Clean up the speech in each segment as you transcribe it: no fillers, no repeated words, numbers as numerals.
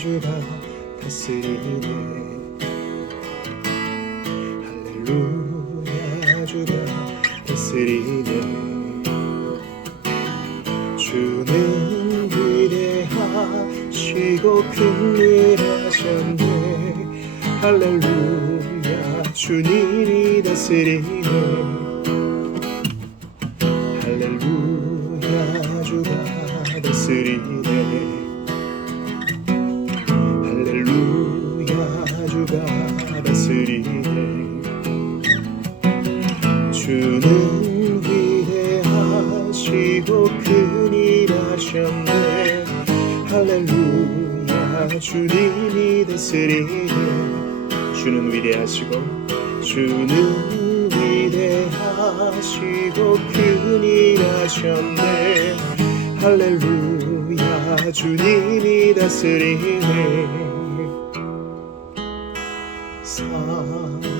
주가 다스리네. 할렐루야 주가 다스리네. 주는 위대하시고 큰일 하셨네. 할렐루야 주님이 다스리네. 할렐루야 주가 다스리네. 할렐루야 주가 다스리네. 주는 위대하시고 큰일 하셨네. 할렐루야 주님이 다스리네. 주는 위대하시고 주는 위대하시고 큰일 하셨네. 할렐루야 주님이 다스리네. 사모합니다.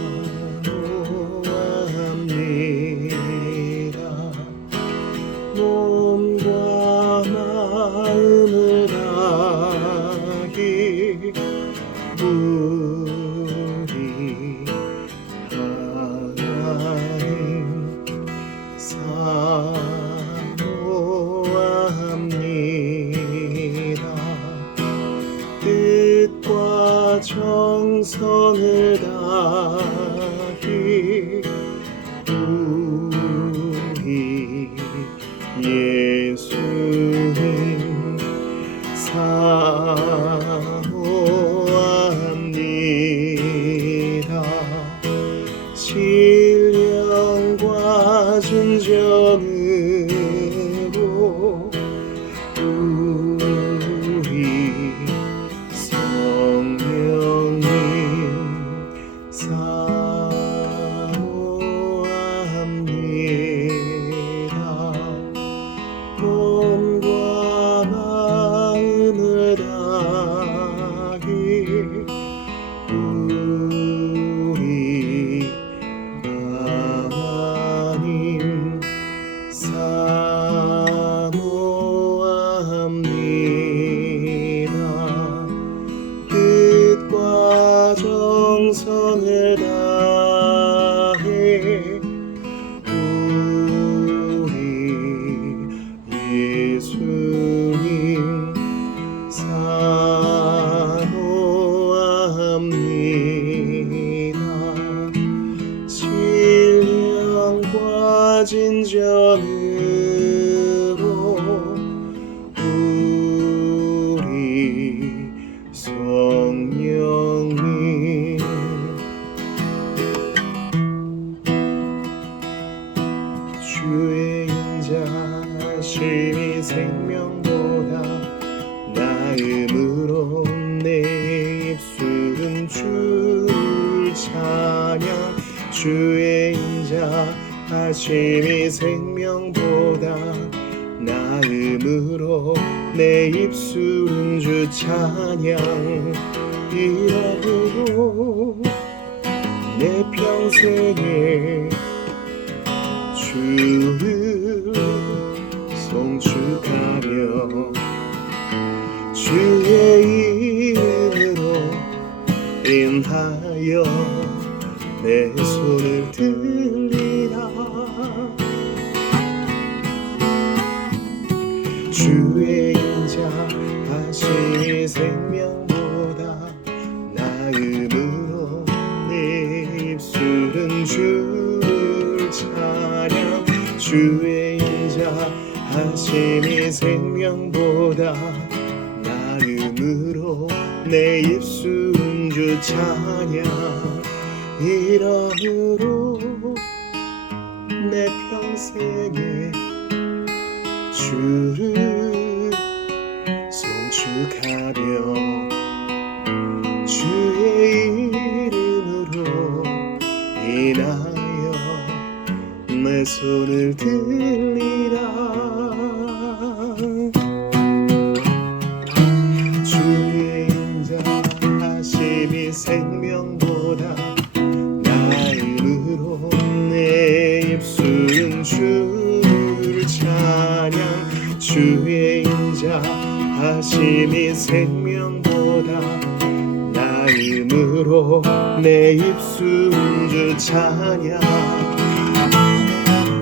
몸과 마음을 다하기 우리 하나님 사모합니다. 뜻과 정성을 다하기 우리 예수님 사모합니다. 신령과 진정으로 우리 성령님 사모합니다. 몸과 마음을 다하기 우리 하나님 사모합니다. 뜻과 정성을 다해 우리 예수님 사모합니다. 신령과 진정으로 우리 성령님 주의 인자심이 생명보다 나음으로 내 입술은 주를 찬양. 주의 인자하심이 생명보다 나음으로 내 입술은 주 찬양. 이러므로 내 평생에 주를 송축하며 주의 이름으로 인하여 내 손을 들리라. 주의 인자하심이 생명보다 나음으로 내 입술은 주를 찬양. 주의 인자하심이 생명보다 나음으로 내 입술은 주 찬양. 이러므로 내 평생에 주를 송축하며 주의 이름으로 인하여 내 손을 들리라. 주의 인자하심이 생명보다 나음으로 내 입술은 주를 찬양. 주의 인자하심이 생명보다 생명보다 나음으로 내 입술은 주 찬양.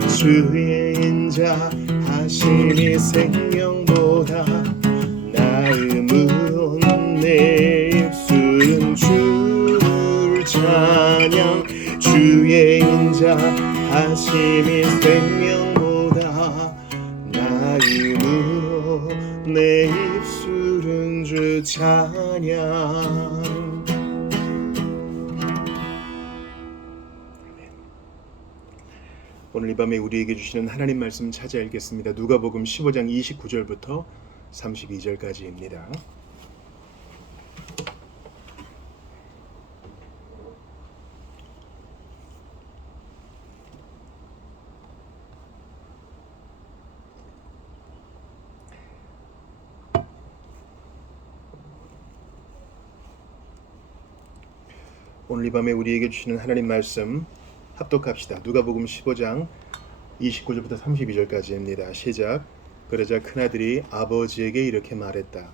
주의 인자 하심이 생명보다 나음으로 내 입술은 주를 찬양. 주의 인자 하심이 생명보다 나음으로 내 입술은 주 찬양. 오늘 이 밤에 우리에게 주시는 하나님 말씀 찾아 읽겠습니다. 누가복음 15장 29절부터 32절까지입니다. 오늘 이 밤에 우리에게 주시는 하나님 말씀 합독합시다. 누가복음 15장 29절부터 32절까지입니다. 시작. 그러자 큰아들이 아버지에게 이렇게 말했다.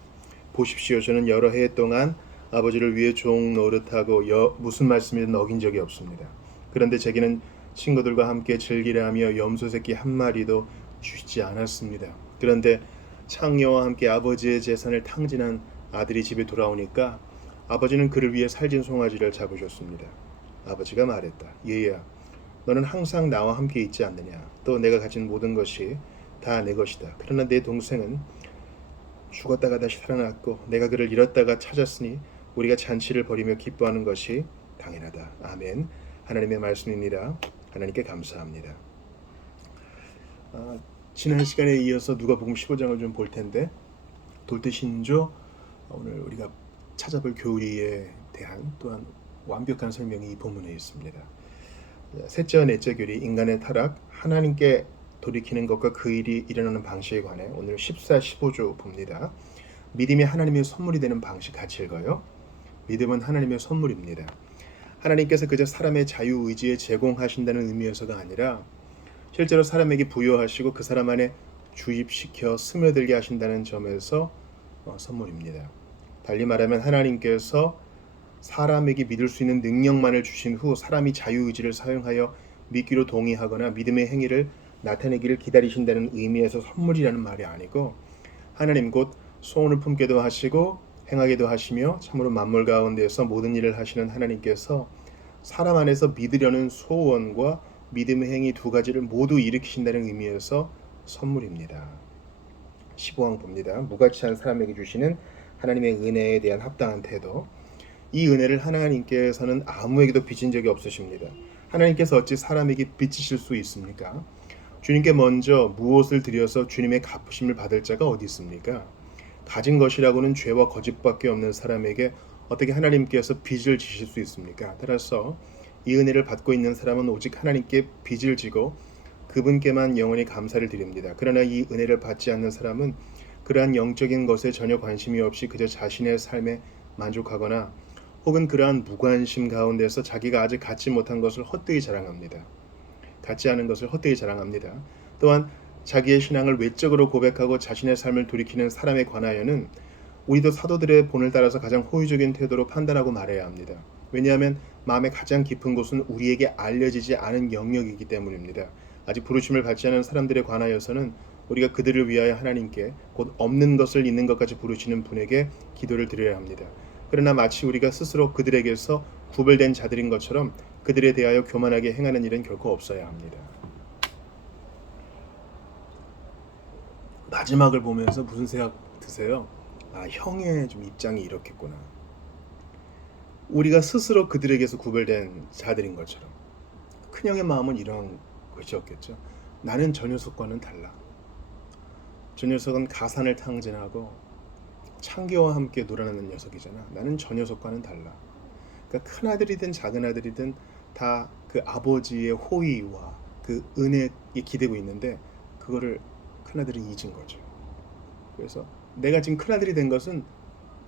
보십시오, 저는 여러 해 동안 아버지를 위해 종 노릇하고 무슨 말씀이든 어긴 적이 없습니다. 그런데 제게는 친구들과 함께 즐기려 하며 염소 새끼 한 마리도 주시지 않았습니다. 그런데 창녀와 함께 아버지의 재산을 탕진한 아들이 집에 돌아오니까 아버지는 그를 위해 살진 송아지를 잡으셨습니다. 아버지가 말했다. 얘야, 너는 항상 나와 함께 있지 않느냐? 또 내가 가진 모든 것이 다 내 것이다. 그러나 내 동생은 죽었다가 다시 살아났고 내가 그를 잃었다가 찾았으니 우리가 잔치를 벌이며 기뻐하는 것이 당연하다. 아멘. 하나님의 말씀입니다. 하나님께 감사합니다. 지난 시간에 이어서 누가복음 15장을 좀 볼 텐데, 돌드신조 오늘 우리가 찾아볼 교리에 대한 또한 완벽한 설명이 이 본문에 있습니다. 셋째와 넷째 교리, 인간의 타락, 하나님께 돌이키는 것과 그 일이 일어나는 방식에 관해 오늘 14, 15조 봅니다. 믿음이 하나님의 선물이 되는 방식 같이 읽어요. 믿음은 하나님의 선물입니다. 하나님께서 그저 사람의 자유의지에 제공하신다는 의미에서가 아니라 실제로 사람에게 부여하시고 그 사람 안에 주입시켜 스며들게 하신다는 점에서 선물입니다. 달리 말하면 하나님께서 사람에게 믿을 수 있는 능력만을 주신 후 사람이 자유의지를 사용하여 믿기로 동의하거나 믿음의 행위를 나타내기를 기다리신다는 의미에서 선물이라는 말이 아니고, 하나님 곧 소원을 품게도 하시고 행하게도 하시며 참으로 만물 가운데서 모든 일을 하시는 하나님께서 사람 안에서 믿으려는 소원과 믿음의 행위 두 가지를 모두 일으키신다는 의미에서 선물입니다. 15항 봅니다. 무가치한 사람에게 주시는 하나님의 은혜에 대한 합당한 태도. 이 은혜를 하나님께서는 아무에게도 빚은 적이 없으십니다. 하나님께서 어찌 사람에게 빚지실 수 있습니까? 주님께 먼저 무엇을 드려서 주님의 갚으심을 받을 자가 어디 있습니까? 가진 것이라고는 죄와 거짓밖에 없는 사람에게 어떻게 하나님께서 빚을 지실 수 있습니까? 따라서 이 은혜를 받고 있는 사람은 오직 하나님께 빚을 지고 그분께만 영원히 감사를 드립니다. 그러나 이 은혜를 받지 않는 사람은 그러한 영적인 것에 전혀 관심이 없이 그저 자신의 삶에 만족하거나 혹은 그러한 무관심 가운데서 자기가 아직 갖지 못한 것을 헛되이 자랑합니다. 갖지 않은 것을 헛되이 자랑합니다. 또한 자기의 신앙을 외적으로 고백하고 자신의 삶을 돌이키는 사람에 관하여는 우리도 사도들의 본을 따라서 가장 호의적인 태도로 판단하고 말해야 합니다. 왜냐하면 마음의 가장 깊은 곳은 우리에게 알려지지 않은 영역이기 때문입니다. 아직 부르심을 받지 않은 사람들에 관하여서는 우리가 그들을 위하여 하나님께 곧 없는 것을 있는 것까지 부르시는 분에게 기도를 드려야 합니다. 그러나 마치 우리가 스스로 그들에게서 구별된 자들인 것처럼 그들에 대하여 교만하게 행하는 일은 결코 없어야 합니다. 마지막을 보면서 무슨 생각 드세요? 형의 좀 입장이 이렇겠구나. 우리가 스스로 그들에게서 구별된 자들인 것처럼 큰형의 마음은 이런 것이었겠죠. 나는 저 녀석과는 달라. 저 녀석은 가산을 탕진하고 창기와 함께 놀아나는 녀석이잖아. 나는 저 녀석과는 달라. 그러니까 큰 아들이든 작은 아들이든 다 그 아버지의 호의와 그 은혜에 기대고 있는데 그거를 큰 아들이 잊은 거죠. 그래서 내가 지금 큰 아들이 된 것은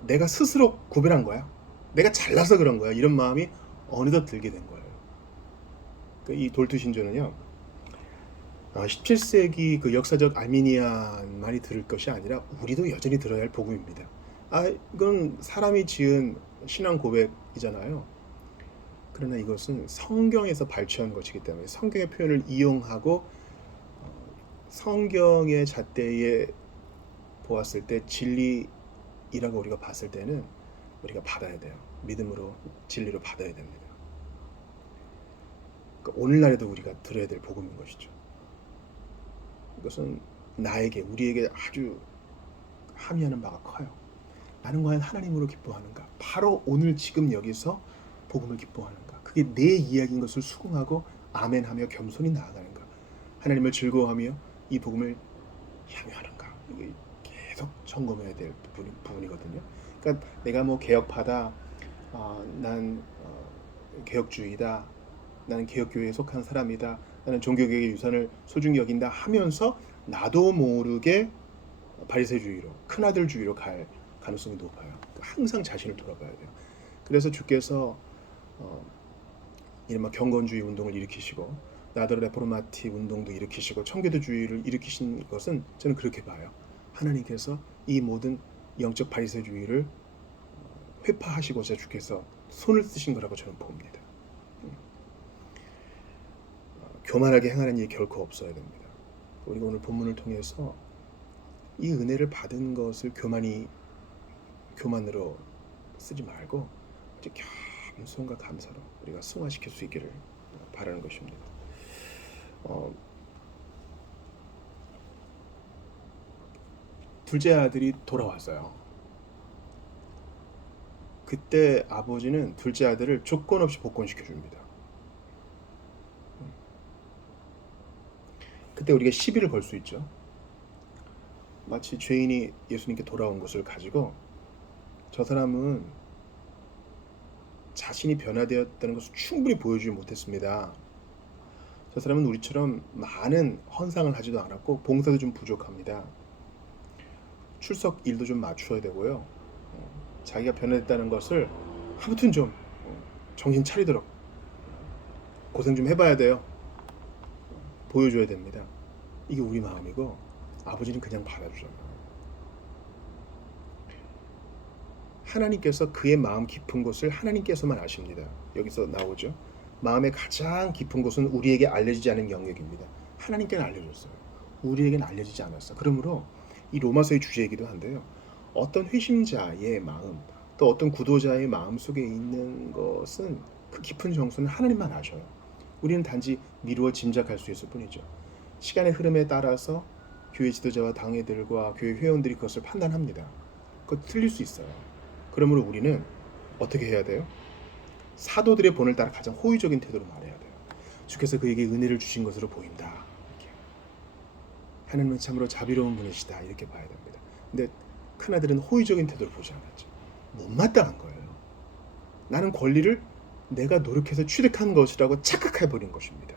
내가 스스로 구별한 거야. 내가 잘나서 그런 거야. 이런 마음이 어느덧 들게 된 거예요. 그러니까 이 돌투신조는요, 17세기 그 역사적 아르미니안만이 들을 것이 아니라 우리도 여전히 들어야 할 복음입니다. 이건 사람이 지은 신앙 고백이잖아요. 그러나 이것은 성경에서 발췌한 것이기 때문에 성경의 표현을 이용하고 성경의 잣대에 보았을 때 진리이라고 우리가 봤을 때는 우리가 받아야 돼요. 믿음으로 진리로 받아야 됩니다. 그러니까 오늘날에도 우리가 들어야 될 복음인 것이죠. 이것은 우리에게 아주 함의하는 바가 커요. 나는 과연 하나님으로 기뻐하는가? 바로 오늘 지금 여기서 복음을 기뻐하는가? 그게 내 이야기인 것을 수긍하고 아멘하며 겸손히 나아가는가? 하나님을 즐거워하며 이 복음을 향유하는가? 이게 계속 점검해야 될 부분이거든요. 그러니까 내가 뭐 개혁파다, 난 개혁주의다, 나는 개혁교회에 속한 사람이다, 나는 종교개혁의 유산을 소중히 여긴다 하면서 나도 모르게 바리새주의로, 큰아들주의로 갈 가능성이 높아요. 항상 자신을 돌아봐야 돼요. 그래서 주께서 이른바 경건주의 운동을 일으키시고 나더 레포르마티 운동도 일으키시고 청교도주의를 일으키신 것은 저는 그렇게 봐요. 하나님께서 이 모든 영적 바리새주의를 회파하시고자 주께서 손을 쓰신 거라고 저는 봅니다. 교만하게 행하는 일이 결코 없어야 됩니다. 우리가 오늘 본문을 통해서 이 은혜를 받은 것을 교만으로 쓰지 말고 겸손과 감사로 우리가 승화시킬 수 있기를 바라는 것입니다. 둘째 아들이 돌아왔어요. 그때 아버지는 둘째 아들을 조건 없이 복권시켜 줍니다. 그때 우리가 시비를 걸 수 있죠. 마치 죄인이 예수님께 돌아온 것을 가지고 저 사람은 자신이 변화되었다는 것을 충분히 보여주지 못했습니다. 저 사람은 우리처럼 많은 헌상을 하지도 않았고 봉사도 좀 부족합니다. 출석 일도 좀 맞춰야 되고요. 자기가 변화됐다는 것을 아무튼 좀 정신 차리도록 고생 좀 해봐야 돼요. 보여줘야 됩니다. 이게 우리 마음이고 아버지는 그냥 받아주잖아요. 하나님께서 그의 마음 깊은 곳을 하나님께서만 아십니다. 여기서 나오죠. 마음의 가장 깊은 곳은 우리에게 알려지지 않은 영역입니다. 하나님께는 알려졌어요. 우리에게는 알려지지 않았어. 그러므로 이 로마서의 주제이기도 한데요. 어떤 회심자의 마음, 또 어떤 구도자의 마음 속에 있는 것은 그 깊은 정수는 하나님만 아셔요. 우리는 단지 미루어 짐작할 수 있을 뿐이죠. 시간의 흐름에 따라서 교회 지도자와 당회들과 교회 회원들이 그것을 판단합니다. 그것 틀릴 수 있어요. 그러므로 우리는 어떻게 해야 돼요? 사도들의 본을 따라 가장 호의적인 태도로 말해야 돼요. 주께서 그에게 은혜를 주신 것으로 보인다. 이렇게. 하나님은 참으로 자비로운 분이시다. 이렇게 봐야 됩니다. 근데 큰아들은 호의적인 태도를 보지 않았죠. 못마땅한 거예요. 나는 권리를 내가 노력해서 취득한 것이라고 착각해버린 것입니다.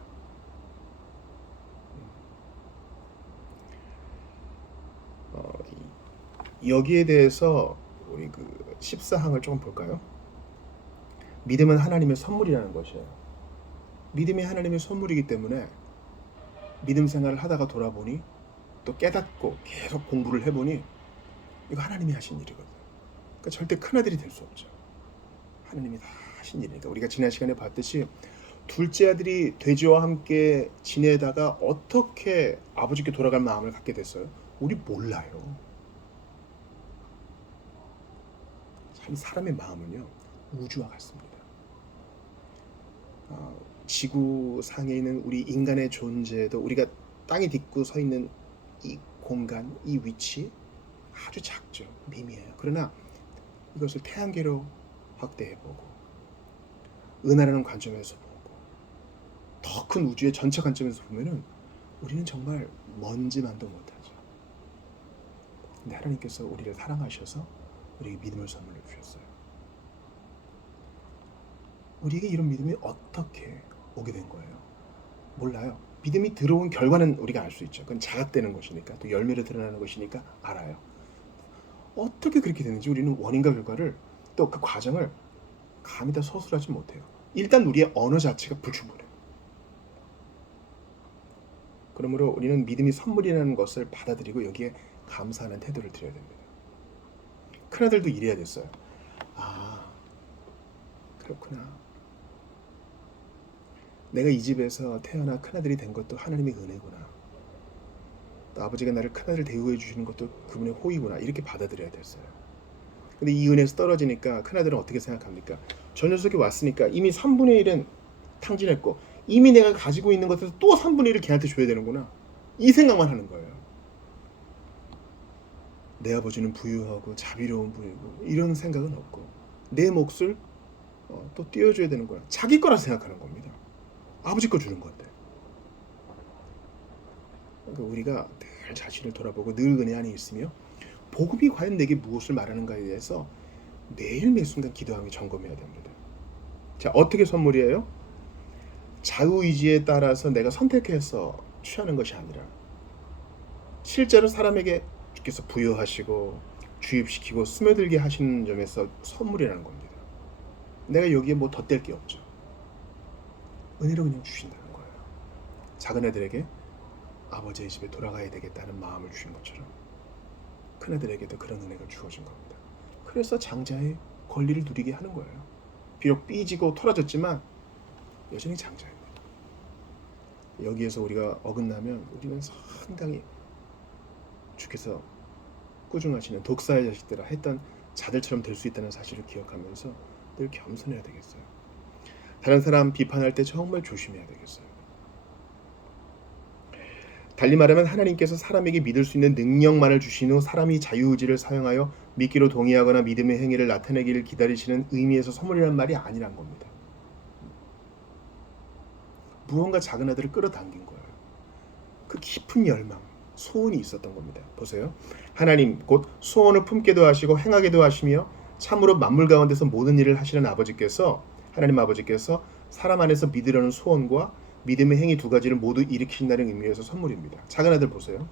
여기에 대해서 우리 그 14항을 조금 볼까요? 믿음은 하나님의 선물이라는 것이에요. 믿음이 하나님의 선물이기 때문에 믿음 생활을 하다가 돌아보니 또 깨닫고 계속 공부를 해보니 이거 하나님이 하신 일이거든요. 그러니까 절대 큰아들이 될 수 없죠. 하나님이 다 하신 일이니까. 우리가 지난 시간에 봤듯이 둘째 아들이 돼지와 함께 지내다가 어떻게 아버지께 돌아갈 마음을 갖게 됐어요? 우리 몰라요. 참 사람의 마음은요 우주와 같습니다. 지구상에 있는 우리 인간의 존재도 우리가 땅에 딛고 서 있는 이 공간, 이 위치 아주 작죠. 미미해요. 그러나 이것을 태양계로 확대해보고 은하라는 관점에서 보고 더 큰 우주의 전체 관점에서 보면은 우리는 정말 먼지만도 못하죠. 근데 하나님께서 우리를 사랑하셔서 우리에게 믿음을 선물해 주셨어요. 우리에게 이런 믿음이 어떻게 오게 된 거예요? 몰라요. 믿음이 들어온 결과는 우리가 알 수 있죠. 그건 자각되는 것이니까, 또 열매를 드러나는 것이니까 알아요. 어떻게 그렇게 되는지 우리는 원인과 결과를 또 그 과정을 감히 다 서술하지 못해요. 일단 우리의 언어 자체가 불충분해요. 그러므로 우리는 믿음이 선물이라는 것을 받아들이고 여기에 감사하는 태도를 드려야 됩니다. 큰아들도 이래야 됐어요. 아, 그렇구나. 내가 이 집에서 태어나 큰아들이 된 것도 하나님의 은혜구나. 또 아버지가 나를 큰아들 대우해 주시는 것도 그분의 호의구나. 이렇게 받아들여야 됐어요. 근데 이 은혜에서 떨어지니까 큰아들은 어떻게 생각합니까? 저 녀석이 왔으니까 이미 3분의 1은 탕진했고 이미 내가 가지고 있는 것에서 또 3분의 1을 걔한테 줘야 되는구나. 이 생각만 하는 거예요. 내 아버지는 부유하고 자비로운 분이고 이런 생각은 없고 내 몫을 또 띄워줘야 되는 거야. 자기 거라 생각하는 겁니다. 아버지 거 주는 건데. 그러니까 우리가 늘 자신을 돌아보고 늘 은혜 안에 있으며 복음이 과연 내게 무엇을 말하는가에 대해서 매일 매 순간 기도하며 점검해야 됩니다. 자, 어떻게 선물이에요? 자유의지에 따라서 내가 선택해서 취하는 것이 아니라 실제로 사람에게 주께서 부여하시고 주입시키고 스며들게 하시는 점에서 선물이라는 겁니다. 내가 여기에 뭐 덧댈 게 없죠. 은혜로 그냥 주신다는 거예요. 작은 애들에게 아버지의 집에 돌아가야 되겠다는 마음을 주신 것처럼 큰애들에게도 그런 은혜가 주어진 겁니다. 그래서 장자의 권리를 누리게 하는 거예요. 비록 삐지고 토라졌지만 여전히 장자입니다. 여기에서 우리가 어긋나면 우리는 상당히 주께서 꾸중하시는 독사의 자식들아 했던 자들처럼 될 수 있다는 사실을 기억하면서 늘 겸손해야 되겠어요. 다른 사람 비판할 때 정말 조심해야 되겠어요. 달리 말하면 하나님께서 사람에게 믿을 수 있는 능력만을 주신 후 사람이 자유의지를 사용하여 믿기로 동의하거나 믿음의 행위를 나타내기를 기다리시는 의미에서 선물이라는 말이 아니란 겁니다. 무언가 작은 아들을 끌어당긴 거예요. 그 깊은 열망, 소원이 있었던 겁니다. 보세요. 하나님 곧 소원을 품게도 하시고 행하게도 하시며 참으로 만물 가운데서 모든 일을 하시는 아버지께서 하나님 아버지께서 사람 안에서 믿으려는 소원과 믿음의 행위 두 가지를 모두 일으키신다는 의미에서 선물입니다. 작은 아들 보세요.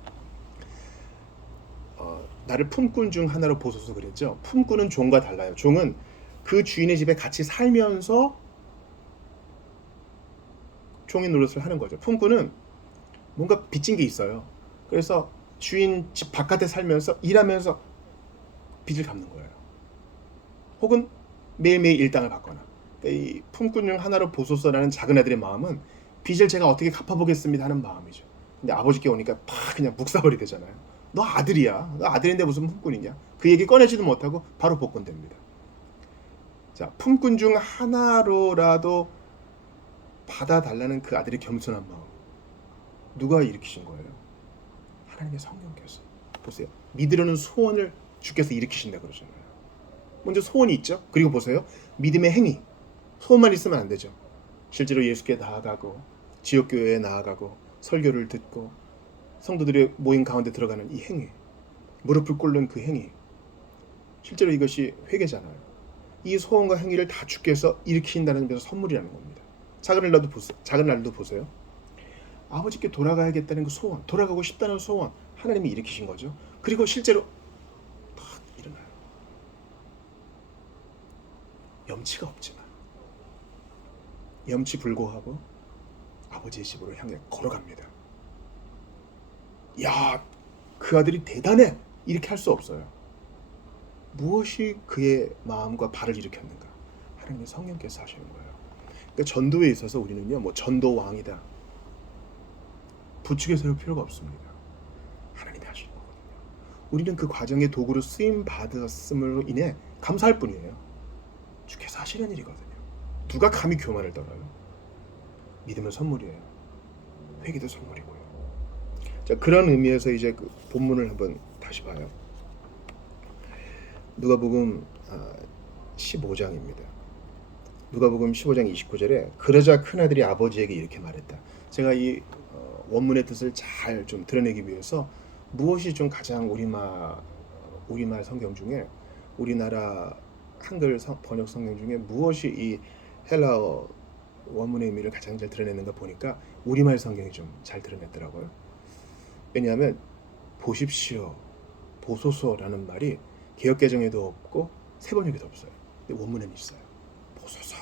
나를 품꾼 중 하나로 보소서 그랬죠. 품꾼은 종과 달라요. 종은 그 주인의 집에 같이 살면서 종의 노릇을 하는 거죠. 품꾼은 뭔가 빚진 게 있어요. 그래서 주인 집 바깥에 살면서 일하면서 빚을 갚는 거예요. 혹은 매일매일 일당을 받거나. 그러니까 이 품꾼 중 하나로 보소서라는 작은 아들의 마음은 빚을 제가 어떻게 갚아보겠습니다 하는 마음이죠. 근데 아버지께 오니까 팍 그냥 묵사발이 되잖아요. 너 아들이야. 너 아들인데 무슨 품꾼이냐. 그 얘기 꺼내지도 못하고 바로 복권됩니다. 자, 품꾼 중 하나로라도 받아달라는 그 아들의 겸손한 마음. 누가 일으키신 거예요? 하나님의 성령께서. 보세요. 믿으려는 소원을 주께서 일으키신다 그러잖아요. 먼저 소원이 있죠. 그리고 보세요. 믿음의 행위. 소원만 있으면 안 되죠. 실제로 예수께 나아가고 지역교회에 나아가고 설교를 듣고 성도들의 모임 가운데 들어가는 이 행위. 무릎을 꿇는 그 행위. 실제로 이것이 회개잖아요. 이 소원과 행위를 다 주께서 일으키신다는 데서 선물이라는 겁니다. 작은 날도 보세요. 아버지께 돌아가야겠다는 그 소원, 돌아가고 싶다는 소원, 하나님이 일으키신 거죠. 그리고 실제로 딱 일어나요. 염치가 없지만 염치 불고하고 아버지의 집으로 향해 걸어갑니다. 야, 그 아들이 대단해! 이렇게 할 수 없어요. 무엇이 그의 마음과 발을 일으켰는가? 하나님의 성령께서 하시는 거예요. 그러니까 전도에 있어서 우리는요, 뭐 전도왕이다. 부추겨 세울 필요가 없습니다. 하나님이 하시는 거거든요. 우리는 그 과정의 도구로 쓰임 받았음으로 인해 감사할 뿐이에요. 주께서 하시는 일이거든요. 누가 감히 교만을 떨어요? 믿음은 선물이에요. 회개도 선물이고요. 자, 그런 의미에서 이제 그 본문을 한번 다시 봐요. 누가복음 15장입니다. 누가복음 15장 29절에 그러자 큰아들이 아버지에게 이렇게 말했다. 제가 이 원문의 뜻을 잘 좀 드러내기 위해서 무엇이 좀 가장 우리말 성경 중에 우리나라 한글 번역 성경 중에 무엇이 이 헬라어 원문의 의미를 가장 잘 드러내는가 보니까 우리말 성경이 좀 잘 드러냈더라고요. 왜냐하면 보십시오, 보소서라는 말이 개역개정에도 없고 세번역에도 없어요. 근데 원문에는 있어요. 보소서.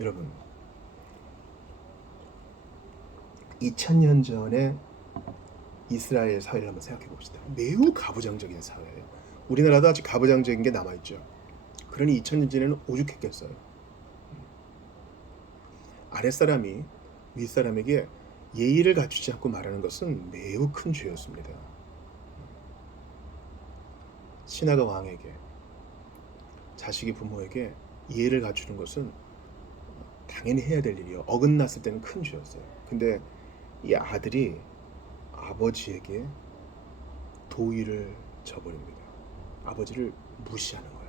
여러분, 2000년 전에 이스라엘 사회를 한번 생각해 봅시다. 매우 가부장적인 사회예요. 우리나라도 아직 가부장적인 게 남아있죠. 그러니 2000년 전에는 오죽했겠어요. 아랫사람이 윗사람에게 예의를 갖추지 않고 말하는 것은 매우 큰 죄였습니다. 신하가 왕에게, 자식이 부모에게 예의를 갖추는 것은 당연히 해야 될 일이요. 어긋났을 때는 큰 죄였어요. 근데 이 아들이 아버지에게 도의를 저버립니다. 아버지를 무시하는 거예요.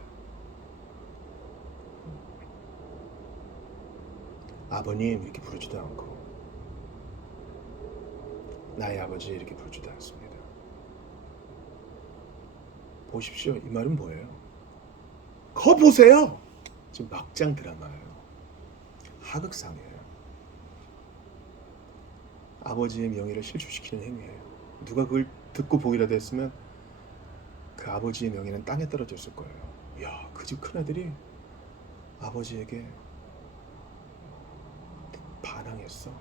아버님 이렇게 부르지도 않고 나의 아버지 이렇게 부르지도 않습니다. 보십시오. 이 말은 뭐예요? 거 보세요. 지금 막장 드라마예요. 하극상이에요. 아버지의 명예를 실추시키는 행위예요. 누가 그걸 듣고 보기라도 했으면 그 아버지의 명예는 땅에 떨어졌을 거예요. 야, 그 집 큰아들이 아버지에게 반항했어.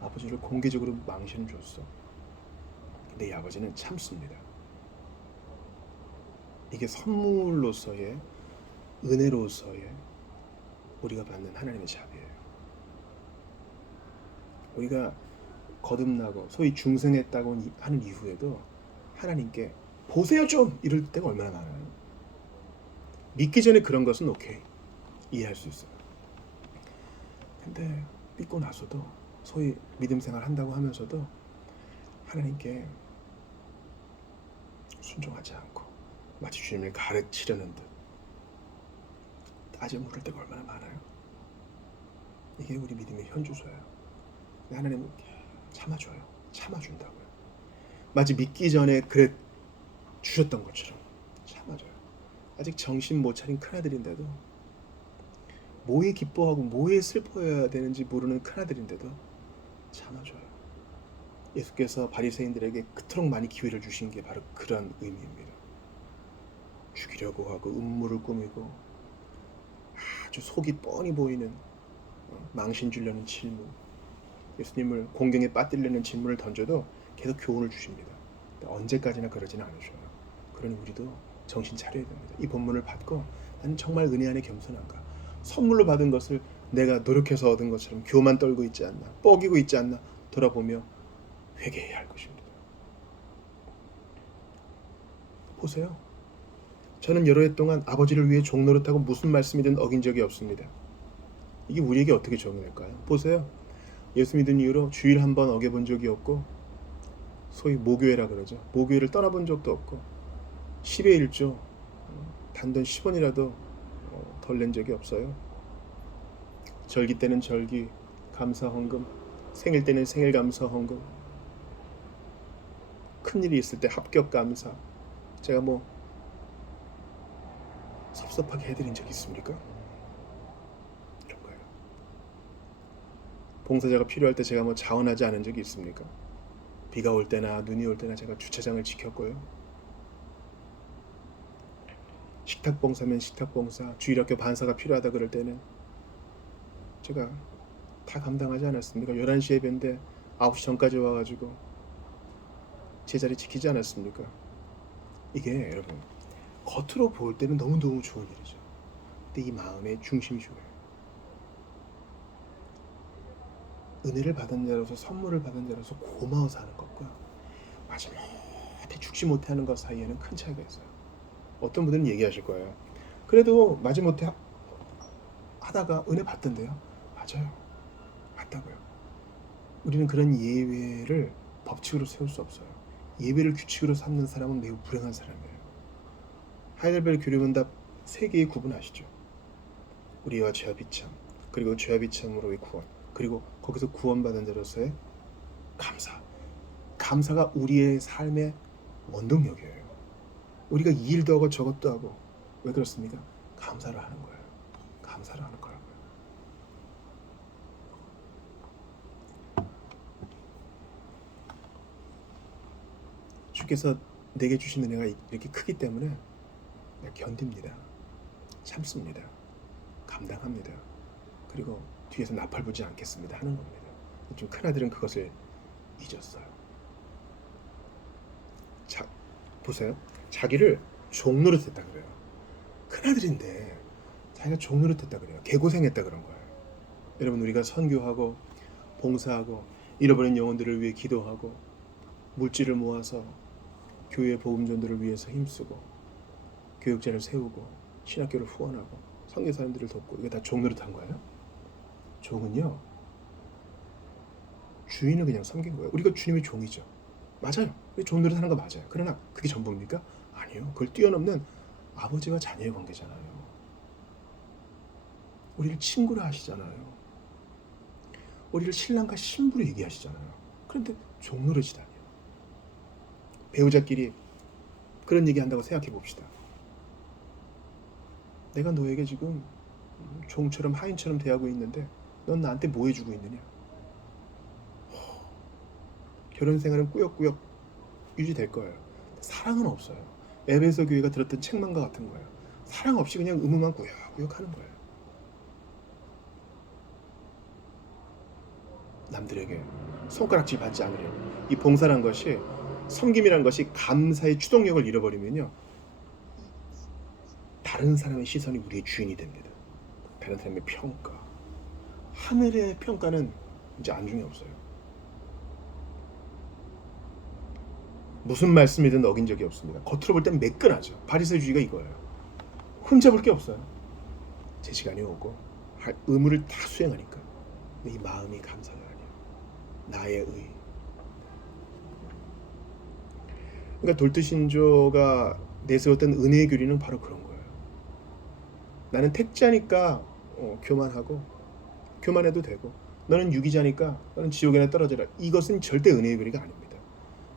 아버지를 공개적으로 망신 줬어. 근데 이 아버지는 참습니다. 이게 선물로서의, 은혜로서의 우리가 받는 하나님의 자비예요. 우리가 거듭나고 소위 중생했다고 하는 이후에도 하나님께 보세요 좀 이럴 때가 얼마나 많아요. 믿기 전에 그런 것은 오케이, 이해할 수 있어요. 근데 믿고 나서도 소위 믿음 생활 한다고 하면서도 하나님께 순종하지 않고 마치 주님을 가르치려는 듯 따져 물을 때가 얼마나 많아요. 이게 우리 믿음의 현주소예요. 하나님은 참아줘요. 참아준다고요. 마치 믿기 전에 그래 주셨던 것처럼 참아줘요. 아직 정신 못 차린 큰아들인데도, 뭐에 기뻐하고 뭐에 슬퍼해야 되는지 모르는 큰아들인데도 참아줘요. 예수께서 바리새인들에게 그토록 많이 기회를 주신 게 바로 그런 의미입니다. 죽이려고 하고 음모를 꾸미고 아주 속이 뻔히 보이는 망신 주려는 질문, 예수님을 공경에 빠뜨리려는 질문을 던져도 계속 교훈을 주십니다. 언제까지나 그러지는 않으셔요. 그러니 우리도 정신 차려야 됩니다. 이 본문을 받고 나는 정말 은혜 안에 겸손한가, 선물로 받은 것을 내가 노력해서 얻은 것처럼 교만 떨고 있지 않나, 뻐기고 있지 않나 돌아보며 회개해야 할 것입니다. 보세요. 저는 여러 해 동안 아버지를 위해 종노릇하고 무슨 말씀이든 어긴 적이 없습니다. 이게 우리에게 어떻게 적용될까요? 보세요. 예수 믿은 이후로 주일 한 번 어겨본 적이 없고, 소위 모교회라 그러죠. 모교회를 떠나본 적도 없고, 10의 1조 단돈 10원이라도 덜 낸 적이 없어요. 절기 때는 절기 감사 헌금, 생일 때는 생일 감사 헌금, 큰일이 있을 때 합격 감사. 제가 뭐 섭섭하게 해드린 적 있습니까? 이런 거예요. 봉사자가 필요할 때 제가 뭐 자원하지 않은 적이 있습니까? 비가 올 때나 눈이 올 때나 제가 주차장을 지켰고요. 식탁 봉사면 식탁 봉사, 주일학교 반사가 필요하다 그럴 때는 제가 다 감당하지 않았습니까? 11시 예배인데 9시 전까지 와가지고 제자리 지키지 않았습니까? 이게 여러분 겉으로 볼 때는 너무너무 좋은 일이죠. 근데 이 마음의 중심이고요. 은혜를 받은 자로서, 선물을 받은 자로서 고마워서 하는 것과 마지못해 죽지 못해 하는 것 사이에는 큰 차이가 있어요. 어떤 분들은 얘기하실 거예요. 그래도 마지못해 하다가 은혜 받던데요. 맞아요. 맞다고요. 우리는 그런 예외를 법칙으로 세울 수 없어요. 예외를 규칙으로 삼는 사람은 매우 불행한 사람이에요. 하이델베르 교류문답 3개의 구분 아시죠? 우리와 죄와 비참, 그리고 죄와 비참으로의 구원, 그리고 거기서 구원받은 자로서의 감사. 감사가 우리의 삶의 원동력이에요. 우리가 이 일도 하고 저것도 하고 왜 그렇습니까? 감사를 하는 거예요. 감사를 하는 거라고요. 주께서 내게 주신 은혜가 이렇게 크기 때문에 내가 견딥니다. 참습니다. 감당합니다. 그리고 뒤에서 나팔 부지 않겠습니다 하는 겁니다. 좀 큰아들은 그것을 잊었어요. 보세요. 자기를 종노릇했다 그래요. 큰아들인데 자기가 종노릇했다 그래요. 개고생했다 그런 거예요. 여러분, 우리가 선교하고 봉사하고 잃어버린 영혼들을 위해 기도하고 물질을 모아서 교회 복음 전도를 위해서 힘쓰고 교육자를 세우고 신학교를 후원하고 선교사님들을 돕고, 이게 다 종노릇한 거예요? 종은요, 주인을 그냥 섬긴 거예요. 우리가 주님의 종이죠. 맞아요. 종노릇 하는 거 맞아요. 그러나 그게 전부입니까? 아니요. 그걸 뛰어넘는 아버지와 자녀의 관계잖아요. 우리를 친구라 하시잖아요. 우리를 신랑과 신부로 얘기하시잖아요. 그런데 종노릇이다니요. 배우자끼리 그런 얘기한다고 생각해 봅시다. 내가 너에게 지금 종처럼 하인처럼 대하고 있는데 넌 나한테 뭐 해주고 있느냐? 결혼 생활은 꾸역꾸역 유지될 거예요. 사랑은 없어요. 에베소 교회가 들었던 책망과 같은 거예요. 사랑 없이 그냥 의무만 꾸역꾸역 하는 거예요. 남들에게 손가락질 받지 않으려. 이 봉사란 것이, 섬김이란 것이 감사의 추동력을 잃어버리면요, 다른 사람의 시선이 우리의 주인이 됩니다. 다른 사람의 평가, 하늘의 평가는 이제 안중에 없어요. 무슨 말씀이든 어긴 적이 없습니다. 겉으로 볼 땐 매끈하죠. 바리새주의가 이거예요. 흠잡을 게 없어요. 제 시간이 오고 할 의무를 다 수행하니까 이 마음이 감사가 아니에요. 나의 의. 그러니까 돌드신조가 내세웠던 은혜의 교리는 바로 그런 거예요. 나는 택자니까 교만하고 교만해도 되고, 너는 유기자니까 너는 지옥에나 떨어져라. 이것은 절대 은혜의 교리가 아닙니다.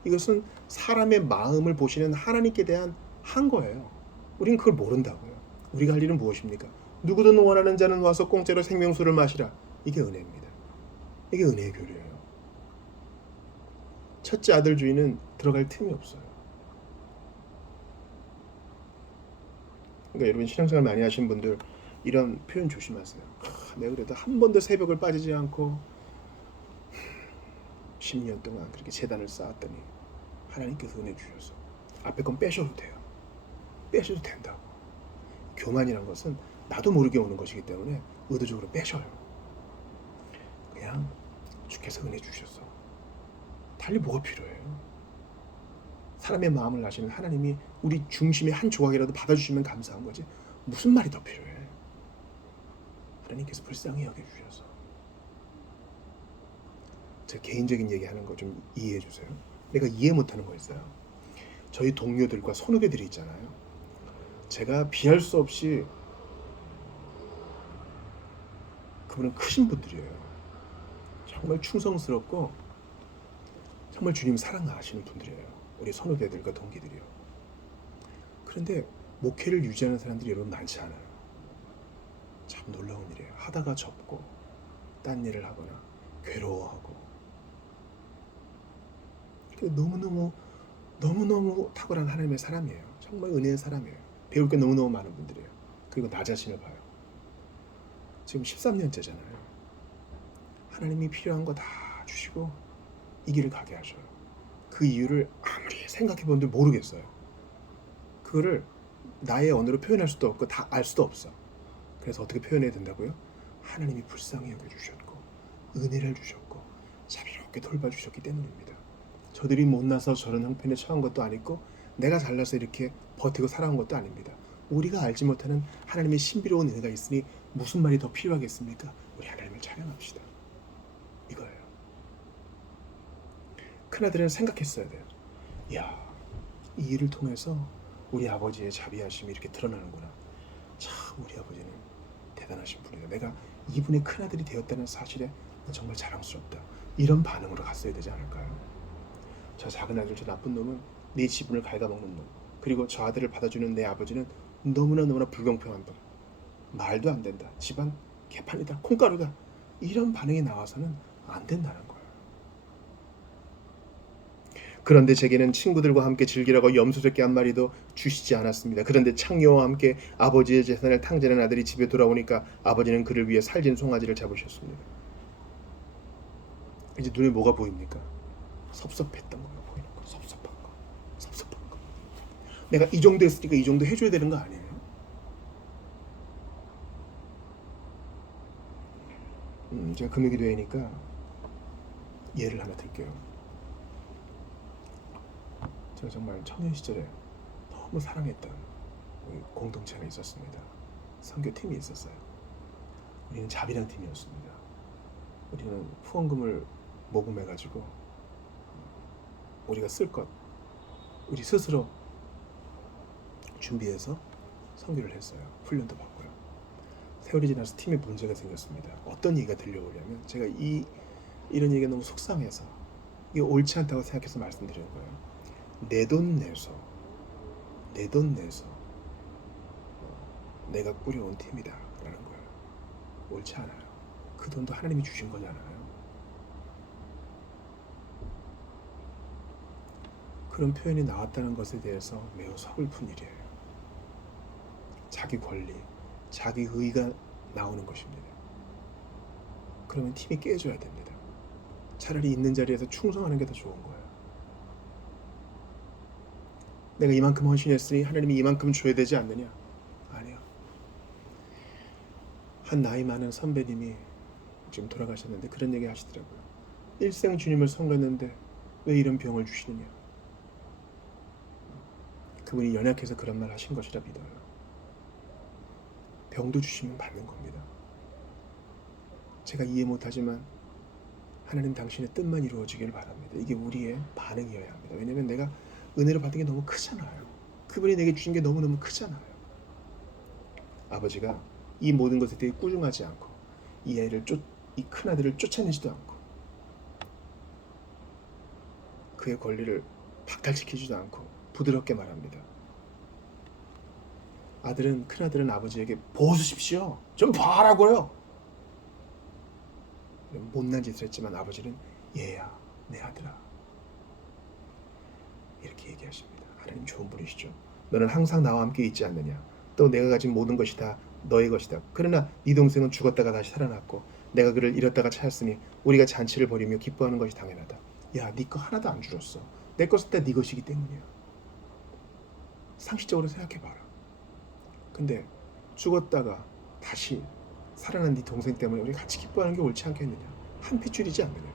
이것은 사람의 마음을 보시는 하나님께 대한 한 거예요. 우린 그걸 모른다고요. 우리가 할 일은 무엇입니까? 누구든 원하는 자는 와서 공짜로 생명수를 마시라. 이게 은혜입니다. 이게 은혜의 교리예요. 첫째 아들주의는 들어갈 틈이 없어요. 그러니까 여러분, 신앙생활 많이 하신 분들 이런 표현 조심하세요. 내가 그래도 한 번도 새벽을 빠지지 않고 10년 동안 그렇게 재단을 쌓았더니 하나님께서 은혜 주셔서 앞에 건 빼셔도 돼요. 빼셔도 된다고. 교만이란 것은 나도 모르게 오는 것이기 때문에 의도적으로 빼셔요. 그냥 주께서 은혜 주셔서 달리 뭐가 필요해요? 사람의 마음을 아시는 하나님이 우리 중심의 한 조각이라도 받아주시면 감사한 거지, 무슨 말이 더 필요해? 하나님께서 불쌍히 여겨주셔서. 제 개인적인 얘기하는 거 좀 이해해 주세요. 내가 이해 못하는 거 있어요. 저희 동료들과 선후배들이 있잖아요. 제가 비할 수 없이, 그분은 크신 분들이에요. 정말 충성스럽고 정말 주님 사랑하시는 분들이에요. 우리 선후배들과 동기들이요. 그런데 목회를 유지하는 사람들이 여러분 많지 않아요. 참 놀라운 일이에요. 하다가 접고 딴 일을 하거나 괴로워하고. 너무너무 탁월한 하나님의 사람이에요. 정말 은혜의 사람이에요. 배울 게 너무너무 많은 분들이에요. 그리고 나 자신을 봐요. 지금 13년째잖아요. 하나님이 필요한 거 다 주시고 이 길을 가게 하셔요. 그 이유를 아무리 생각해 본들 모르겠어요. 그거를 나의 언어로 표현할 수도 없고 다 알 수도 없어. 그래서 어떻게 표현해야 된다고요? 하나님이 불쌍히 여겨주셨고 은혜를 주셨고 자비롭게 돌봐주셨기 때문입니다. 저들이 못나서 저런 형편에 처한 것도 아니고 내가 잘나서 이렇게 버티고 살아온 것도 아닙니다. 우리가 알지 못하는 하나님의 신비로운 은혜가 있으니 무슨 말이 더 필요하겠습니까? 우리 하나님을 찬양합시다. 이거예요. 큰아들은 생각했어야 돼요. 이야, 이 일을 통해서 우리 아버지의 자비하심이 이렇게 드러나는구나. 참 우리 아버지는 대단하신 분이다. 내가 이분의 큰아들이 되었다는 사실에 정말 자랑스럽다. 이런 반응으로 갔어야 되지 않을까요? 저 작은 아들, 저 나쁜 놈은 내 지분을 갉아먹는 놈, 그리고 저 아들을 받아주는 내 아버지는 너무나 불공평한 분, 말도 안 된다, 집안 개판이다, 콩가루다, 이런 반응이 나와서는 안 된다는 거예요. 그런데 제게는 친구들과 함께 즐기라고 염소새끼 한 마리도 주시지 않았습니다. 그런데 창녀와 함께 아버지의 재산을 탕진한 아들이 집에 돌아오니까 아버지는 그를 위해 살진 송아지를 잡으셨습니다. 이제 눈에 뭐가 보입니까? 섭섭했던 거가 보이는 거. 섭섭한 거. 내가 이 정도 했으니까 이 정도 해줘야 되는 거 아니에요? 제가 금요기도회니까 예를 하나 들게요. 제가 정말 청년 시절에 너무 사랑했던 공동체가 있었습니다. 선교팀이 있었어요. 우리는 자비랑 팀이었습니다. 우리는 후원금을 모금해가지고 우리가 쓸 것 우리 스스로 준비해서 선교를 했어요. 훈련도 받고요. 세월이 지나서 팀에 문제가 생겼습니다. 어떤 얘기가 들려오냐면 제가 이런 얘기가 너무 속상해서 이게 옳지 않다고 생각해서 말씀드리는 거예요. 내 돈 내서 내가 꾸려온 팀이다 라는 거예요. 옳지 않아요. 그 돈도 하나님이 주신 거잖아요. 그런 표현이 나왔다는 것에 대해서 매우 서글픈 일이에요. 자기 권리, 자기 의가 나오는 것입니다. 그러면 팀이 깨져야 됩니다. 차라리 있는 자리에서 충성하는 게 더 좋은 거예요. 내가 이만큼 헌신했으니 하나님이 이만큼 줘야 되지 않느냐? 아니요. 한 나이 많은 선배님이 지금 돌아가셨는데 그런 얘기 하시더라고요. 일생 주님을 섬겼는데 왜 이런 병을 주시느냐? 그분이 연약해서 그런 말 하신 것이라 믿어요. 병도 주시면 받는 겁니다. 제가 이해 못하지만 하나님 당신의 뜻만 이루어지길 바랍니다. 이게 우리의 반응이어야 합니다. 왜냐하면 내가 은혜를 받은 게 너무 크잖아요. 그분이 내게 주신 게 너무너무 크잖아요. 아버지가 이 모든 것에 대해 꾸중하지 않고 이 큰아들을 쫓아내지도 않고 그의 권리를 박탈시키지도 않고 부드럽게 말합니다. 큰아들은 아버지에게 보수십시오. 좀 봐라고요. 못난 짓을 했지만 아버지는 얘야, 내 아들아. 이렇게 얘기하십니다. 하나님 좋은 분이시죠. 너는 항상 나와 함께 있지 않느냐. 또 내가 가진 모든 것이 다 너의 것이다. 그러나 네 동생은 죽었다가 다시 살아났고 내가 그를 잃었다가 찾았으니 우리가 잔치를 벌이며 기뻐하는 것이 당연하다. 야, 네 거 하나도 안 줄었어. 내 것은 다 네 것이기 때문이야. 상식적으로 생각해봐라. 근데 죽었다가 다시 살아난 네 동생 때문에 우리 같이 기뻐하는 게 옳지 않겠느냐. 한 핏줄이지 않느냐.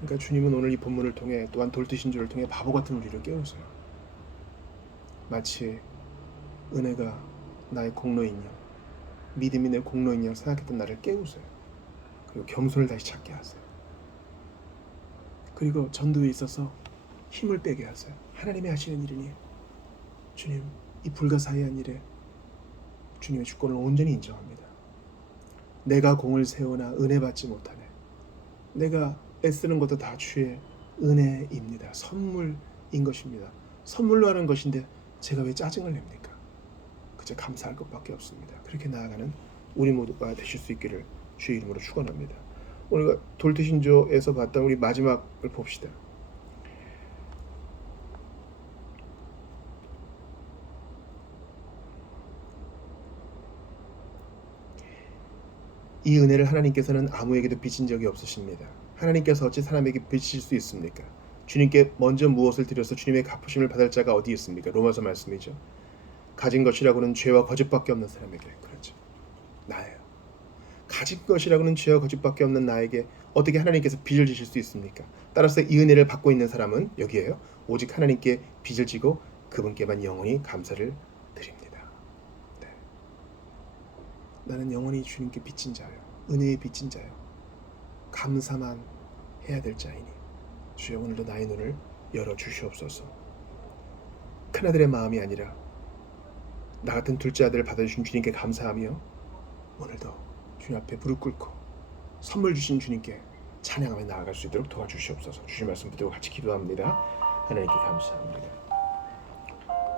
그러니까 주님은 오늘 이 본문을 통해 또한 돌드신조를 통해 바보 같은 우리를 깨우세요. 마치 은혜가 나의 공로인 양, 믿음이 내 공로인 양 생각했던 나를 깨우세요. 그리고 겸손을 다시 찾게 하세요. 그리고 전도에 있어서 힘을 빼게 하세요. 하나님이 하시는 일이니 주님, 이 불가사의한 일에 주님의 주권을 온전히 인정합니다. 내가 공을 세우나 은혜 받지 못하네. 내가 애쓰는 것도 다 주의 은혜입니다. 선물인 것입니다. 선물로 하는 것인데 제가 왜 짜증을 냅니까? 그저 감사할 것밖에 없습니다. 그렇게 나아가는 우리 모두가 되실 수 있기를 주의 이름으로 축원합니다. 오늘 돌드신조에서 봤던 우리 마지막을 봅시다. 이 은혜를 하나님께서는 아무에게도 빚진 적이 없으십니다. 하나님께서 어찌 사람에게 빚질 수 있습니까? 주님께 먼저 무엇을 드려서 주님의 갚으심을 받을 자가 어디 있습니까? 로마서 말씀이죠. 가진 것이라고는 죄와 거짓밖에 없는 사람에게. 그렇죠. 나예요. 가진 것이라고는 죄와 거짓밖에 없는 나에게 어떻게 하나님께서 빚을 지실 수 있습니까? 따라서 이 은혜를 받고 있는 사람은 여기에요. 오직 하나님께 빚을 지고 그분께만 영원히 감사를 드립니다. 네. 나는 영원히 주님께 빚진 자예요. 은혜의 빚진 자예요. 감사만 해야 될 자이니 주여 오늘도 나의 눈을 열어주시옵소서. 큰아들의 마음이 아니라 나 같은 둘째 아들을 받아주신 주님께 감사하며 오늘도 주님 앞에 무릎 꿇고 선물 주신 주님께 찬양하며 나아갈 수 있도록 도와주시옵소서. 주신 말씀 붙들고 같이 기도합니다. 하나님께 감사합니다.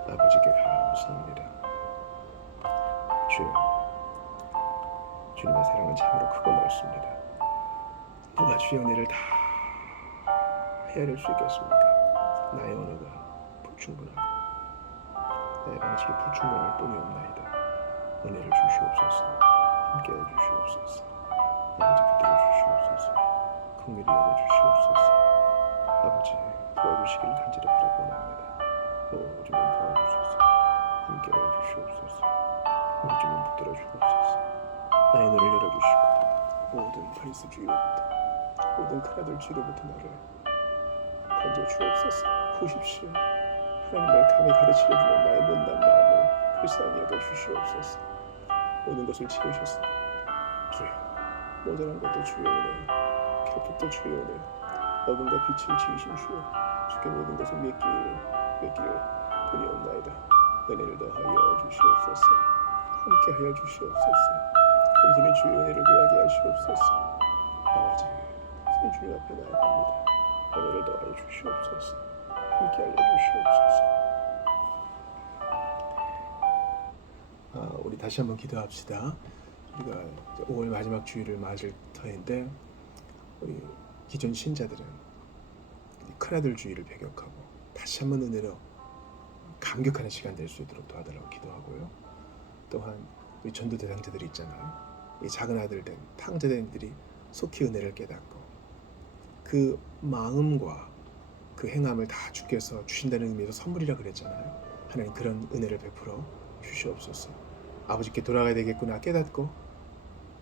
아버지께 감사합니다. 주여, 주님의 사랑은 참으로 크고 넓습니다. 누가 주의 은혜를 다 헤아릴 수 있겠습니까? 나의 언어가 불충분하고 나의 방식이 불충분할 뿐이 없나이다. 은혜를 주시옵소서. 함께해 주시옵소서. 아버지 붙들어 주시옵소서. 긍휼히 여겨 주시옵소서. 아버지 도와주시기를 간절히 바라고 원합니다. 주님 도와주소서. 함께하여 주시옵소서. 우리 주님 붙들어 주옵소서. 나의 눈을 열어주시고 모든 바리새 주의로부터 모든 큰아들 주의로부터 나를 건져 주옵소서. 보십시오. 하나님을 감히 가르치려 주는 나의 못난 마음을 불쌍히 여겨 주시옵소서. 모든 것을 채우셨으니 주여, 모자란 것도 주의 은혜요, 결핍도 주의 은혜요, 어둠과 빛을 지으신 주여, 주께 모든 것을 맡기를 뿐이옵나이다. 은혜를 더하여 주시옵소서. 함께하여 주시옵소서. 온전히 주의 은혜를 구하게 하시옵소서. 아버지, 주님 앞에 나아갑니다. 은혜를 더하여 주시옵소서. 함께하여 주시옵소서. 우리 다시 한번 기도합시다. 우리가 5월 마지막 주일을 맞을 터인데 우리 기존 신자들은 큰아들 주일을 배격하고 다시 한번 은혜로 감격하는 시간 될 수 있도록 도와달라고 기도하고요. 또한 우리 전도 대상자들이 있잖아요. 이 작은 아들 된 탕자들이 속히 은혜를 깨닫고 그 마음과 그 행함을 다 주께서 주신다는 의미에서 선물이라 그랬잖아요. 하나님 그런 은혜를 베풀어 주시옵소서. 아버지께 돌아가야 되겠구나 깨닫고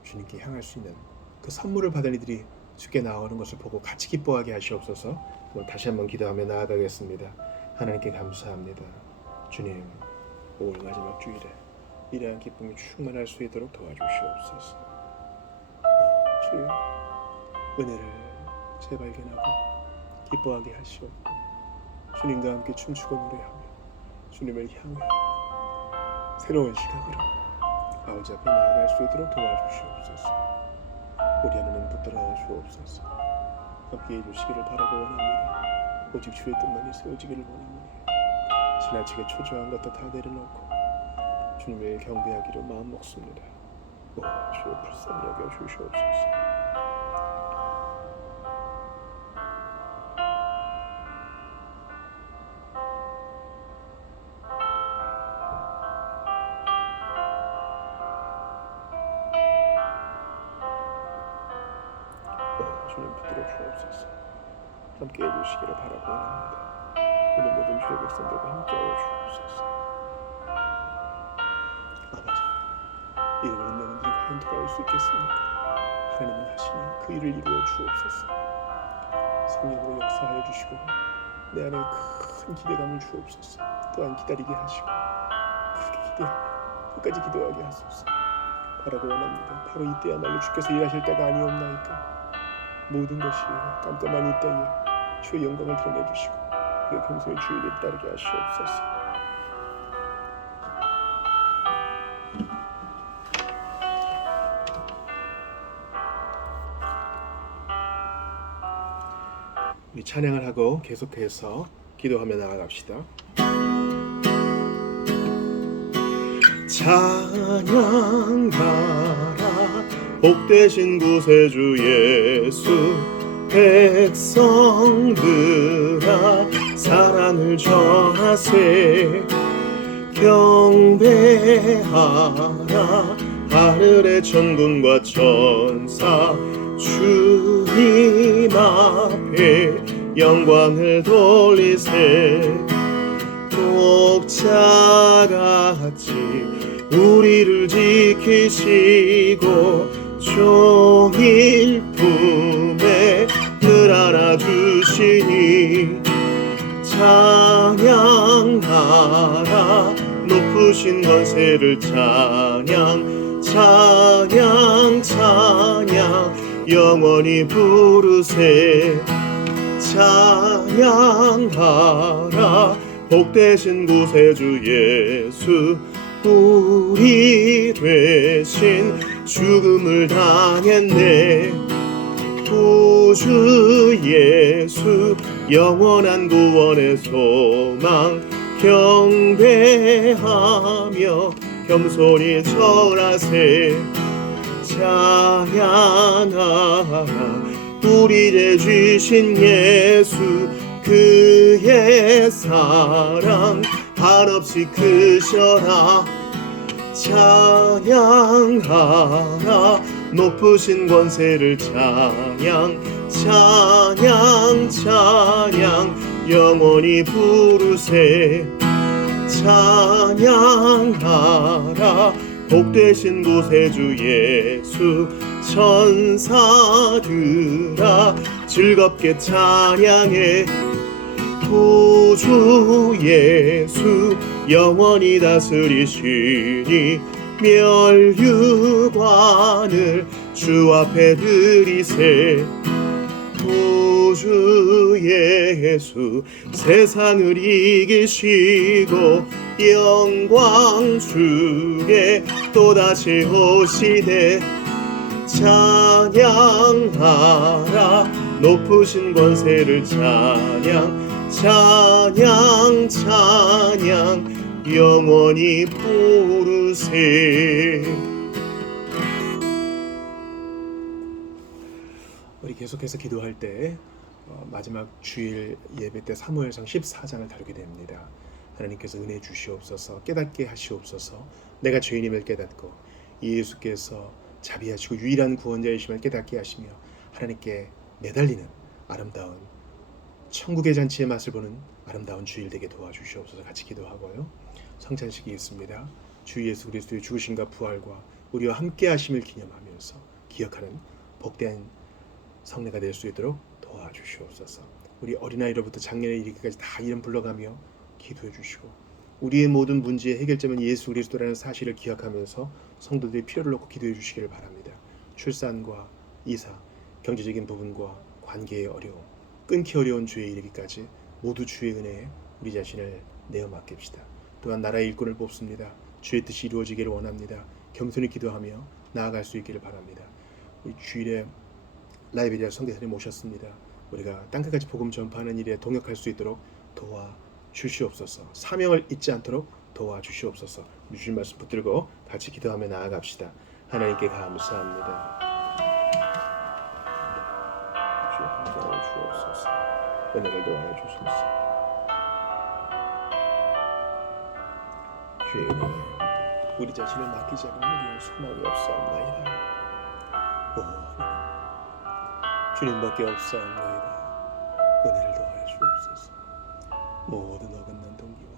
주님께 향할 수 있는 그 선물을 받은 이들이 주께 나오는 것을 보고 같이 기뻐하게 하시옵소서. 다시 한번 기도하며 나아가겠습니다. 하나님께 감사합니다. 주님, 5월 마지막 주일에 이러한 기쁨이 충만할 수 있도록 도와주시옵소서. 주여, 은혜를 재발견하고 기뻐하게 하시옵고 주님과 함께 춤추고 노래하며 주님을 향해 새로운 시각으로 아버지 앞에 나아갈 수 있도록 도와주시옵소서. 우리 하나님 붙들어 주옵소서. 함께해 주시기를 바라고 원합니다. 오직 주의 뜻만이 세워지기를 원합니다. 지나치게 초조한 것도 다 내려놓고 주님을 경배하기로 마음 먹습니다. 주여 불쌍히 여겨 주시옵소서. 주님 붙들어 주옵소서. 함께해 주시기를 바라고 원합니다. 우리 모든 주의 백성들과 함께하여 주옵소서. 아버지, 이 어린 영혼들이 과연 돌아올 수 있겠습니까? 하나님은 하시니 그 일을 이루어 주옵소서. 성령으로 역사하여 주시고 내 안에 큰 기대감을 주옵소서. 또한 기다리게 하시고 크게 기대하며 끝까지 기도하게 하소서. 바라고 원합니다. 바로 이때야말로 주께서 일하실 때가 아니옵나이까. 모든 것이 깜깜한 이때에 주의 영광을 드러내 주시고 우리의 평소에 주의 길 따르게 하시옵소서. 우리 찬양을 하고 계속해서 기도하며 나아갑시다. 찬양하라 복되신 구세주 예수, 백성들아 사랑을 전하세. 경배하라 하늘의 천군과 천사, 주님 앞에 영광을 돌리세. 독자같이 우리를 지키시고 종일 품에 늘 안아주시니 찬양하라 높으신 권세를 찬양 찬양 찬양 영원히 부르세. 찬양하라 복되신 구세주 예수, 우리 대신 죽음을 당했네. 구주 예수 영원한 구원의 소망, 경배하며 겸손히 절하세. 찬양하라 우리 대 주신 예수, 그의 사랑 한없이 크셔라. 찬양하라 높으신 권세를 찬양 찬양 찬양 영원히 부르세 찬양하라 복되신 구세주 예수 천사들아 즐겁게 찬양해 구주 예수 영원히 다스리시니 멸류관을 주 앞에 드리세 구주 예수 세상을 이기시고 영광 주게 또다시 오시네 찬양하라 높으신 권세를 찬양 찬양 찬양 영원히 부르세. 우리 계속해서 기도할 때 마지막 주일 예배 때 사무엘상 14장을 다루게 됩니다. 하나님께서 은혜 주시옵소서 깨닫게 하시옵소서 내가 죄인임을 깨닫고 예수께서 자비하시고 유일한 구원자이심을 깨닫게 하시며 하나님께 매달리는 아름다운 천국의 잔치의 맛을 보는 아름다운 주일 되게 도와주시옵소서. 같이 기도하고요. 성찬식이 있습니다. 주 예수 그리스도의 죽으심과 부활과 우리와 함께 하심을 기념하면서 기억하는 복된 성례가 될 수 있도록 도와주시옵소서. 우리 어린아이로부터 장년에 이르기까지 다 이름 불러가며 기도해 주시고 우리의 모든 문제의 해결점은 예수 그리스도라는 사실을 기억하면서 성도들의 필요를 놓고 기도해 주시기를 바랍니다. 출산과 이사, 경제적인 부분과 관계의 어려움, 끊기 어려운 주에 이르기까지 모두 주의 은혜에 우리 자신을 내어 맡깁시다. 또한 나라의 일꾼을 뽑습니다. 주의 뜻이 이루어지기를 원합니다. 겸손히 기도하며 나아갈 수 있기를 바랍니다. 우리 주일에 라이브리아 선교사님 모셨습니다. 우리가 땅끝까지 복음 전파하는 일에 동역할 수 있도록 도와주시옵소서. 사명을 잊지 않도록 도와주시옵소서. 주신 말씀 붙들고 같이 기도하며 나아갑시다. 하나님께 감사합니다. 주여 함께하여 주옵소서. 은혜를 더하여 주소서. 주의 은혜 우리 자신을 맡기지 않으면 우리는 소망이 없사옵나이다. 오 하나님 주님밖에 없사옵나이다. 은혜를 더하여 주옵소서. 모든 어긋난 동기와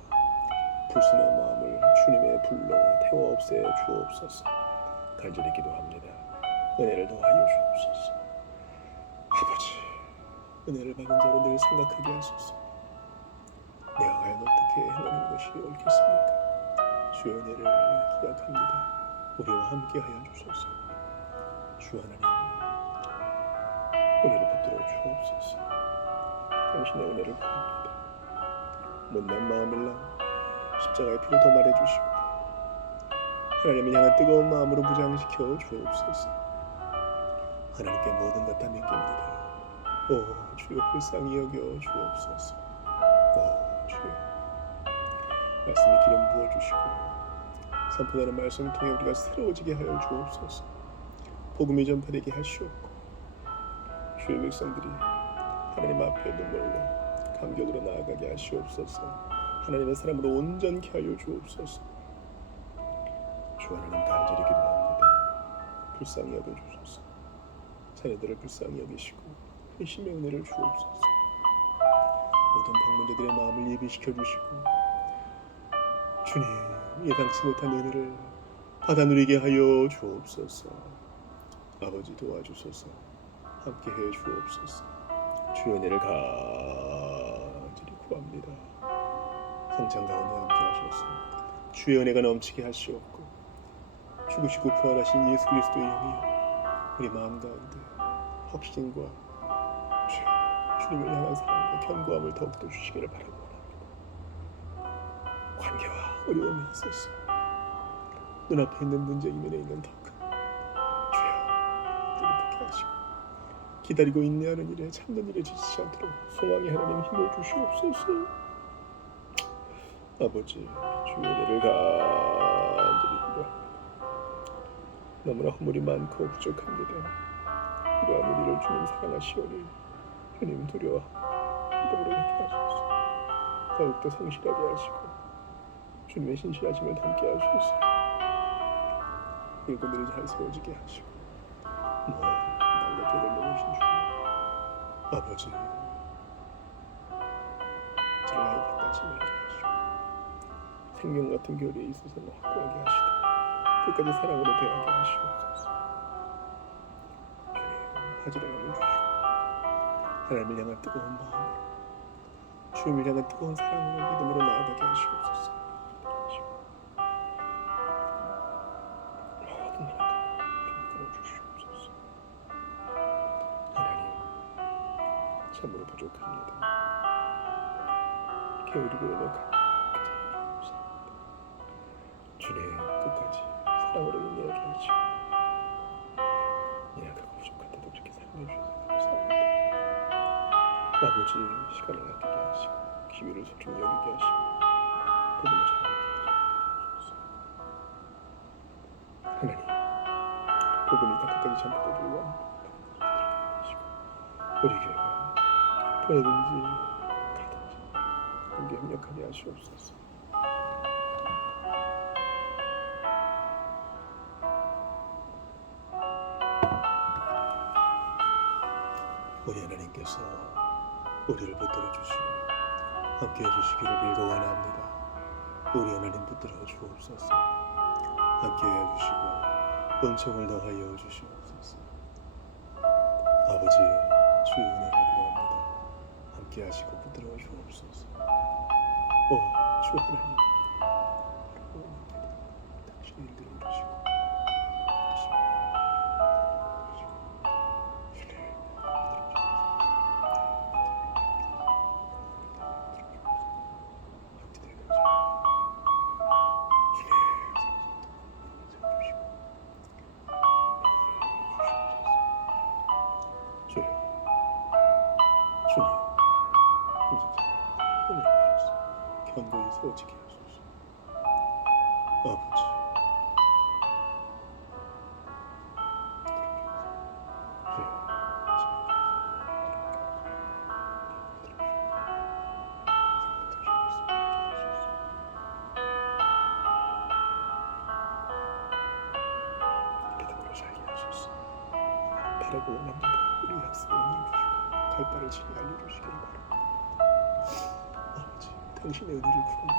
불순한 마음을 주님의 불로 태워 없애 주옵소서. 간절히 기도합니다. 은혜를 더하여 주옵소서. 아버지 은혜를 받은 자로 늘 생각하게 하소서. 내가 과연 어떻게 행하는 것이 옳겠습니까? 주의 은혜를 기약합니다. 우리와 함께하여 주소서. 주 하나님 은혜를 붙들어 주옵소서. 당신의 은혜를 바랍니다. 못난 마음을 난 십자가의 피로 도말해 주시고 하나님을 향한 뜨거운 마음으로 무장시켜 주옵소서. 하나님께 모든 것 다 맡깁니다. 오 주여 불쌍히 여겨 주옵소서. 오 주여 말씀에 기름 부어주시고 선포되는 말씀을 통해 우리가 새로워지게 하여 주옵소서. 복음이 전파되게 하시옵고 주의 백성들이 하나님 앞에 눈물로 감격으로 나아가게 하시옵소서. 하나님의 사람으로 온전케 하여 주옵소서. 주 하나님 간절히 기도합니다. 불쌍히 여겨주소서. 자녀들을 불쌍히 여기시고 회심의 은혜를 주옵소서. 모든 방문자들의 마음을 예비시켜 주시고 주님 예상치 못한 은혜를 받아 누리게 하여 주옵소서. 아버지 도와주소서. 함께해 주옵소서. 주의 은혜를 간절히 구합니다. 성장 가운데 함께 하셔서 주의 은혜가 넘치게 하시옵고 죽으시고 부활하신 예수 그리스도의 영이여 우리 마음 가운데 확신과 주님을 향한 사랑과 견고함을 더욱더 주시기를 바랍니다. 관계와 어려움이 있어서 눈앞에 있는 문제 이면에 있는 더 큰 주여 뜻을 붙게 하시고 기다리고 인내하는 일에 참는 일에 지치지 않도록 소망의 하나님 힘을 주시옵소서. 아버지 주의 은혜를 간절히 기도합니다. 너무나 허물이 많고 부족합니다. 이러한 우리를 주님 사랑하시오니 주님 두려워하게 하소서. 더욱더 성실하게 하시고 주님의 신실하심을 담게 하소서. 일꾼들이 잘 세워지게 하시고 모든 날로 배를 놓으신 주님 아버지 생명 같은 교리에 있어서는 확고하게 하시되 끝까지 사랑으로 대하게 하시옵소서. 화질을 주시고 하나님을 향한 뜨거운 마음으로 주님을 향한 뜨거운 사랑으로 믿음으로 나아가게 하시옵소서. 모든 나라가 좀 끊어주시옵소서. 하나님 참으로 부족합니다. 게으르고 연약한 주님 끝까지 사랑으로 인내하게 하시고 연약하고 부족한 데도 그렇게 사랑해 주셔서 감사합니다. 아버지 시간을 아끼게 하시고 기회를 소중히 여기게 하시고 복음을 전하게 하소서. 하나님 복음이 다 끝까지 전파되길 원합니다. 우리 교회가 보내든지 가든지 함께 협력하게 하시옵소서. 우리 하나님께서 우리를 붙들어 주시고 함께 해주시기를 빌고 원합니다. 우리 하나님 붙들어 주옵소서. 함께 해주시고 은총을 더하여 주시옵소서. 아버지여 주의 은혜를 구합니다. 함께 하시고 붙들어 주옵소서. 주 하나님 당신의 일들을 이루시고 견고히 세워지게 하소서. 아버지 믿음으로 살게 하소서. 바라고 원합니다. 우리 약속을 이루시고 갈 바를 친히 알려주시기를 바랍니다. 아버지 당신의 은혜를 구합니다.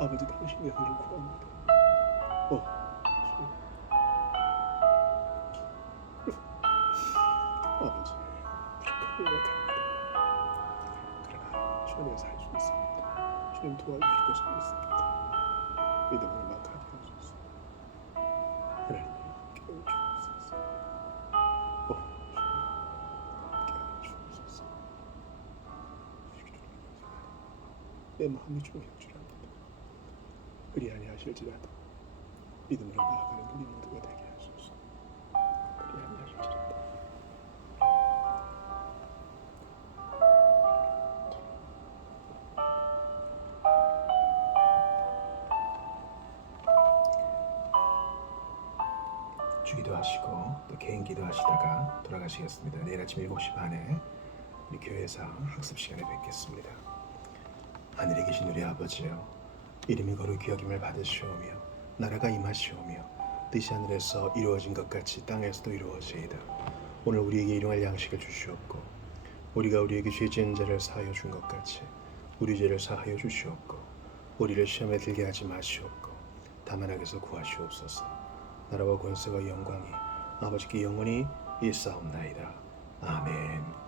아버지 당신의 은혜를 구합니다. 아버지 부족하고 연약합니다. 그러나 주 안에서 할 수 있습니다. 주님 도와주실 것을 믿습니다. 믿음을 막하게 하소서. 하나님이 함께하여 주옵소서. 함께하여 주옵소서. 내 마음이 중요한 줄 압니다. 그리 아니하실지라도 믿음으로 나아가는 우리 모두가 되게 하소서. 그리 아니하실지라도 주기도 하시고 또 개인 기도하시다가 돌아가시겠습니다. 내일 아침 7시 반에 우리 교회에서 학습 시간에 뵙겠습니다. 하늘에 계신 우리 아버지여, 이름이 거룩히 여김을 받으시오며 나라가 임하시오며 뜻이 하늘에서 이루어진 것 같이 땅에서도 이루어지이다. 오늘 우리에게 일용할 양식을 주시옵고 우리가 우리에게 죄 지은 자를 사하여 준 것 같이 우리 죄를 사하여 주시옵고 우리를 시험에 들게 하지 마시옵고 다만 악에서 구하시옵소서. 나라와 권세와 영광이 아버지께 영원히 일사옵나이다. 아멘.